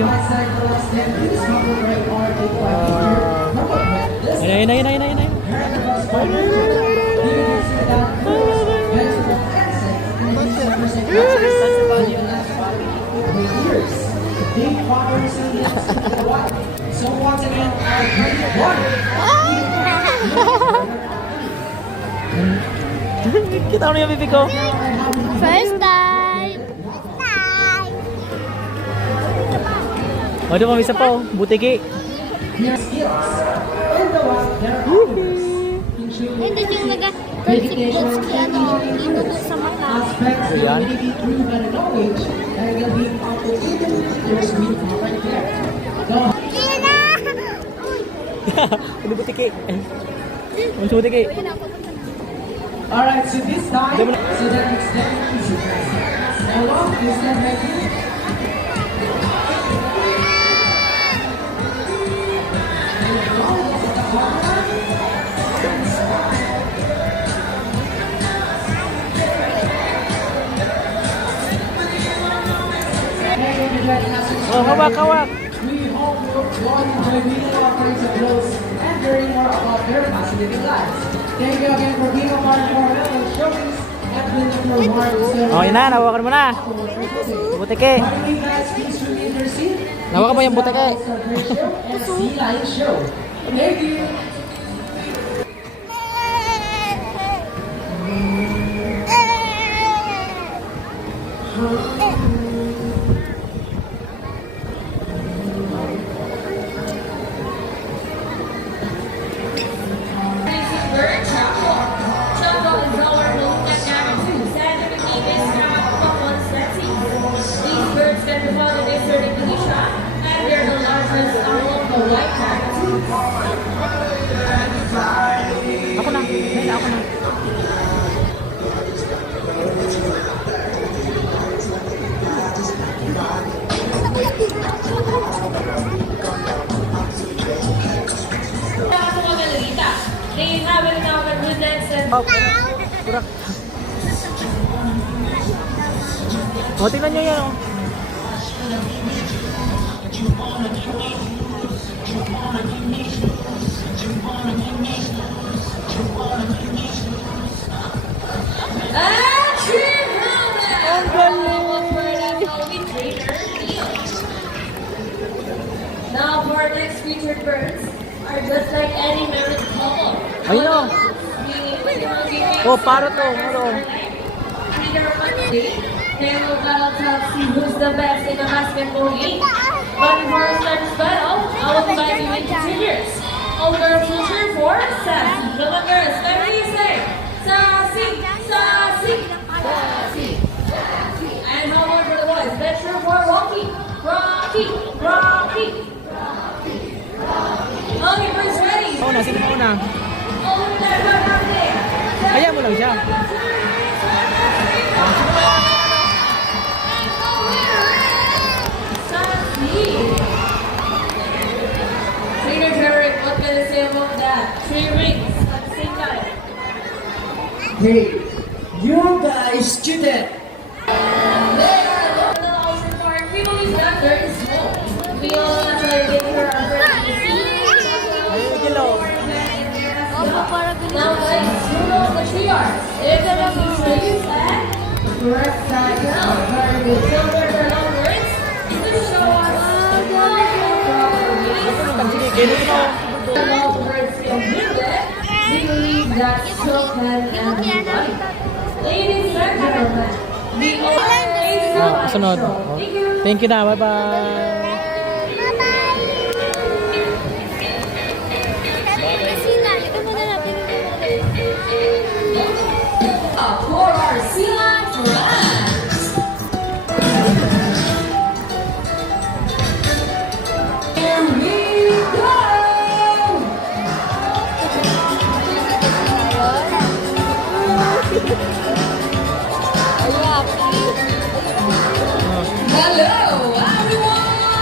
Ayun. So once again, our one. Kita mo na yung bibig ko. First time. O, di ba, isa pa, oh. Butiki. Hindi yung nag-perfect si ano, dito doon sa mata. Ayan. Ano butiki? Ano sa butiki? Alright, so this time, so that it's very easy. Hold on, is that ready? Oh, hawak. We hope you all enjoy meeting our friends up close and learning more about their fascinating lives. Thank you again for being a part of our little showcase and building your heart. Oh, yun na, nawakan mo na. Butiki. Finally, guys, please remain your seat. Nawakan mo yung butiki. And see you live show. Thank you. Ako na. Ako na. They have it now with Rudens and Oh, kurak. O, tingnan nyo yan, oh. now for our next featured birds are just like any married couple. Ayun, oh. Oh, parrot, oh. Ano? They will battle to see who's the best in a basketball game. But before we start this battle, I will invite you into cheerleaders. All girls will cheer for Sassy. The girls, let me say, Sassy, Sassy, Sassy, Sassy. And how about for the boys? Let's cheer for Rocky, Rocky, Rocky, Rocky, Rocky. Okay, first ready. Oh, na. Sino mo na? Over there, Rocky. Ayan mo lang siya. Trainer Derek, what can I say about that? 3 rings at the same time. Hey, you guys cheated. They are the Ocean Park. We always got very small. We all naturally get here our first Now guys, who knows the tree are? It's a few trees and correct side down. Very good. So there's our numbers to show us the long words completed. We believe that so can everybody. Ladies and gentlemen, we always Oh, kasunod. Oh. Thank you na. Bye-bye. for our sea life friends. Here we go. Hello, everyone.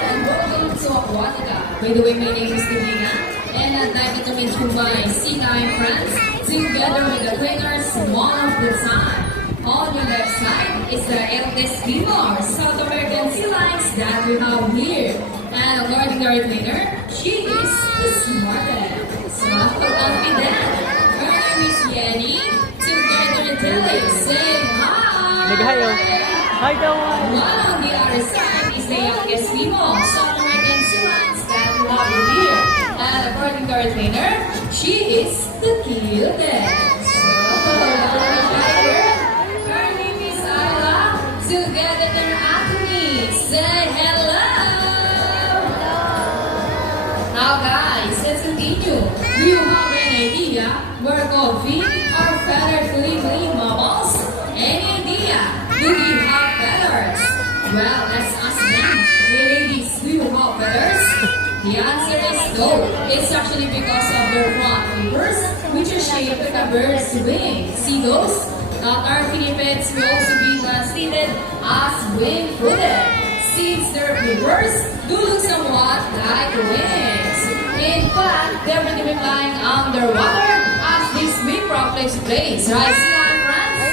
and welcome to Aquatica. By the way, my name is Divina, and I'd like to meet you my sea lion friends, together with the trainers one of the time. On your left side is the eldest female South American sea lions that we have here. And according to our trainer, she is the smartest, confident. Her name is Yenny. Together with Telly, say hi. Nag-hi, oh. Hi daw. While on the other side is the youngest female South American sea lions that we have here. And according to our trainer, she is the cutest. Her name is Ayla. Together with Anthony, say hello. Now guys, let's continue. Do you have an idea where coffee or feathered fleeing mammals? Any idea? Do you have feathers? Well, let's ask them. Hey ladies, do you have feathers? The answer is no. It's actually because of their front flippers, which are shaped like a bird's wing. See those? Not our pinnipeds will also be translated as wing-footed, since their flippers do look somewhat like wings. In fact, they're going to be flying underwater as this wing prop takes place. Right, sea lion friends?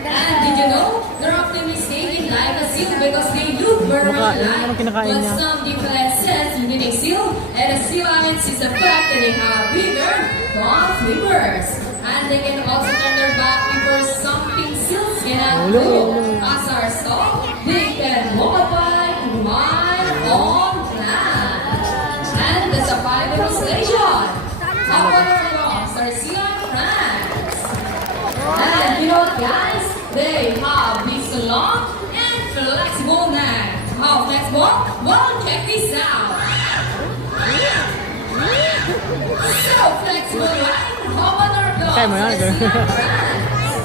And did you know, they're often mistaken like a seal because they look very much Anong alike. kinakain But niya? some difference says unique seal and a sea lion is the fact that they have bigger front flippers. And they can also turn their back flippers, something seals cannot do. As our stock, they can multiply on land. And that's a final translation. How about our sea lion friends? And you know what guys? They have this long and flexible neck. How flexible? Well, check this out. So flexible, right? How about our dogs? Kaya mo yan, Our sea lion friends?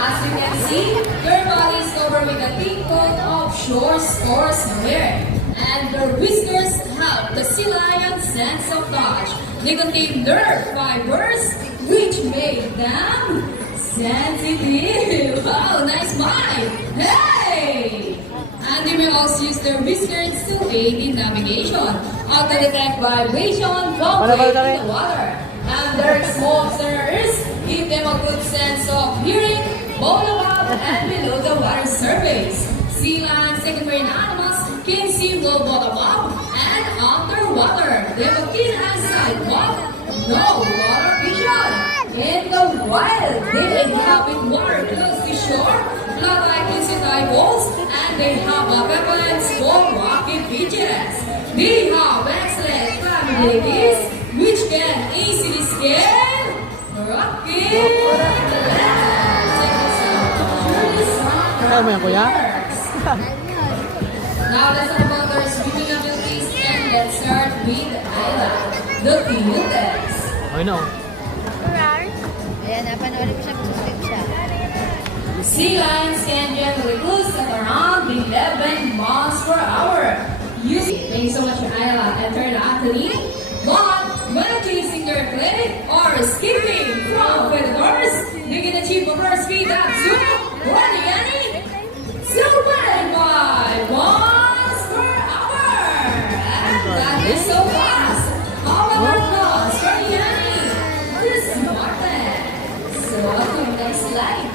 As you can see, their body is covered with a thick coat of short coarse hair. And their whiskers help the sea lion's sense of touch. They contain nerve fibers, which make them sensitive. Wow, nice mind. Hey! And they may also use their whiskers to aid in navigation, how to detect vibration from weight in the water. And their small sensors give them a good sense of hearing both above and below the water surface. Sea lions, second-marine animals, can see both above and underwater. They have a keen eyesight, but no water vision. In the wild, they inhabit water close to shore, not like tide walls, and they have weapons for rocky beaches. They have excellent capabilities, which can easily scale rocky Kaya mo yan, kuya? Now let's talk about their swimming abilities, and let's start with Ayla, the cutest. I know. Ayan, napanood ko siya, subscribe siya. Sea lions can generally cruise at around 11 miles per hour. Thank you so much, Ayla and Turn Anthony. But when chasing their prey or escaping from predators, they can achieve a first speed up to 2.5 miles per hour. And that is so fast. However, fast for Yanni, the smartest. So, next slide.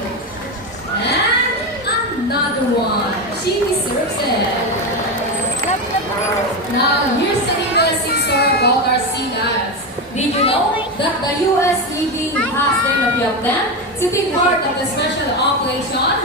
And another one. She deserves it. Now, here's an interesting story about our sea lions. Did you know that the U.S. Navy has trained them to take part of the special operation?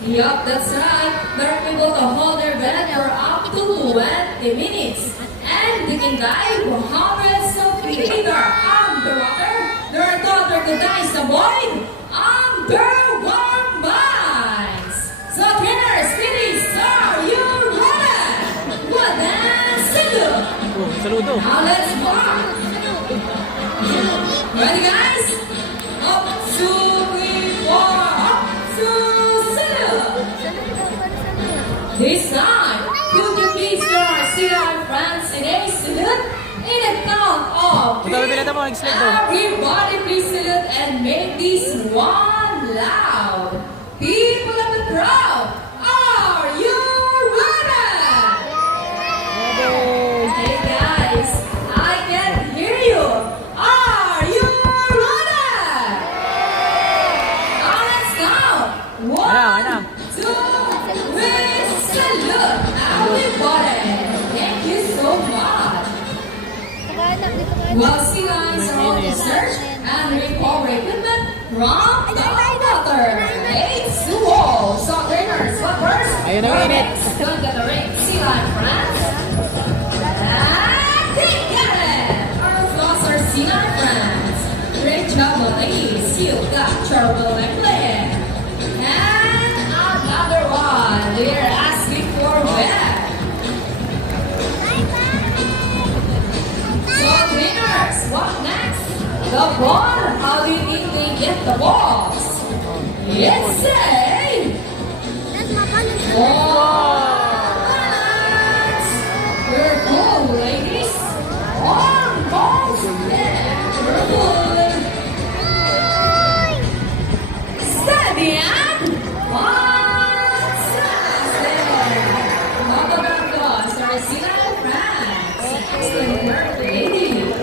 Yup, that's right. They're able to hold their breath for up to 20 minutes. And they can dive hundreds of feet underwater. They're taught to dive the void underwater mines. So trainers, ladies, are you ready? Well then, salute. Oh, saludo. Now let's walk. Ready guys? Up, 2, 3, 4, up, 2, salute. This time, could you please join our sea lion friends in a salute? In a count of 3, everybody please salute and make this one loud. People of the crowd, are you ready? While sea lions are on the search and recovery equipment from the water. It's the wall. So trainers, what first? Ayun ang init. Don't get the ring. Sea lion friends. And they got it. Our Flosser sea lion friends. Great job, ladies. You got trouble and play. And another one. They're asking for back. So trainers, what next? The ball. How do you think they get the balls? It's a balls. We're cool, ladies. On balls. Yeah, we're cool. Steady and fantastic. How about those? Saracina and France. Excellent work, ladies.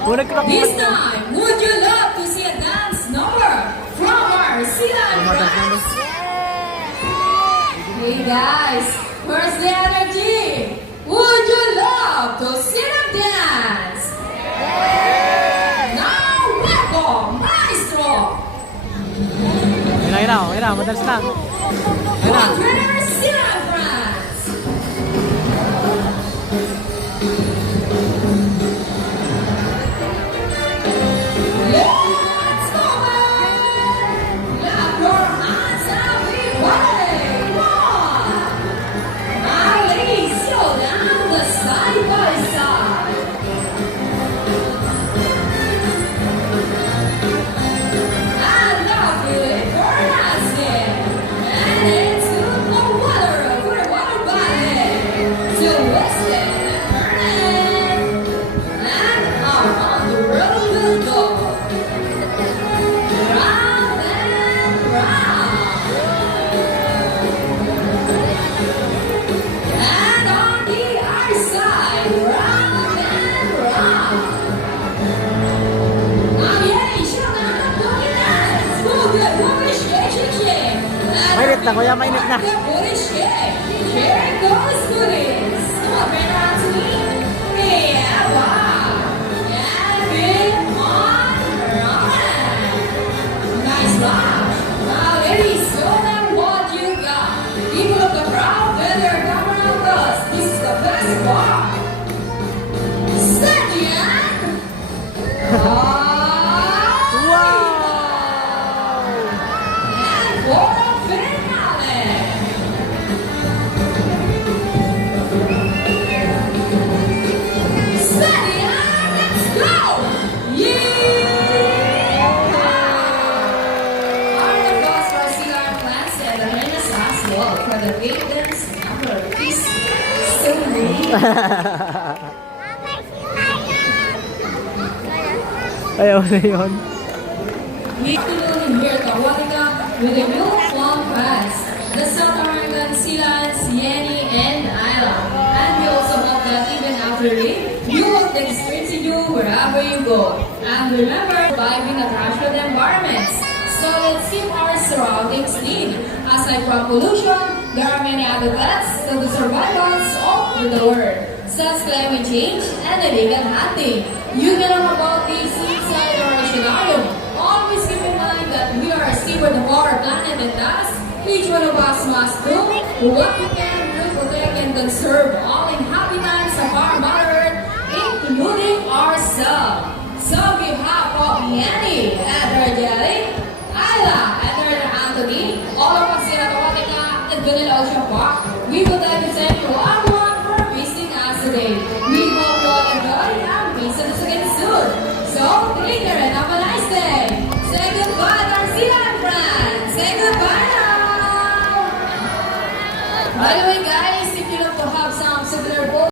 Una ka This time, would you love to see a dance number from our Sila and France? Hey guys, where's the energy? Would you love to see them dance? Now, welcome, Maestro! Ayun na, madalas na. Ayun na. Trainer Sila and France! Let's go, man! Clap your hands, everybody! Come on! My ladies, go down the side by side. And now feeling fantastic. And into the water, for the water body. To Weston and Vernon. And around the world we'll go. Round and round. And on the other side, round and round. Now, yeah, show them the booty dance. Move it, shake, shake, shake. Mainit na, kuya, mainit na. The booty shake. Here it goes, booties. Come on, bring it around to me. Yeah, wow. Yeah, big on, run. Nice laugh. Now, ladies, show them what you got. People of the crowd, when they're coming around us, this is the best part. Steady and... Wow! And for the finale. Steady and let's go! Yeah! Our applause for Sila and France and the Renaissance Wall for the Maidens number piece. So neat. Ayaw na yun. Afternoon here at Awatika with a new long pass. The South American Sea Lions, Yenny and Isla. And we also hope that even after rain, you want the experience to do wherever you go. And remember, surviving a natural environments. So let's keep our surroundings clean. Aside from pollution, there are many other threats to the survivals of the world, such as climate change and illegal hunting. You can learn about these inside our scenario. Always keep in mind that we are a steward of our planet and thus, each one of us must do what we can to protect and conserve all inhabitants of our Mother Earth, including ourselves. So we have of Yanni, Edward Jelly, Isla, Edward Anthony, all of us here at Awatika and Vanilla Ocean Park. We would like to thank you everyone for visiting us today. We hope you all enjoy and visit us again soon. So take care and have a nice day. Say goodbye, Garcia and friends. Say goodbye now. By the way,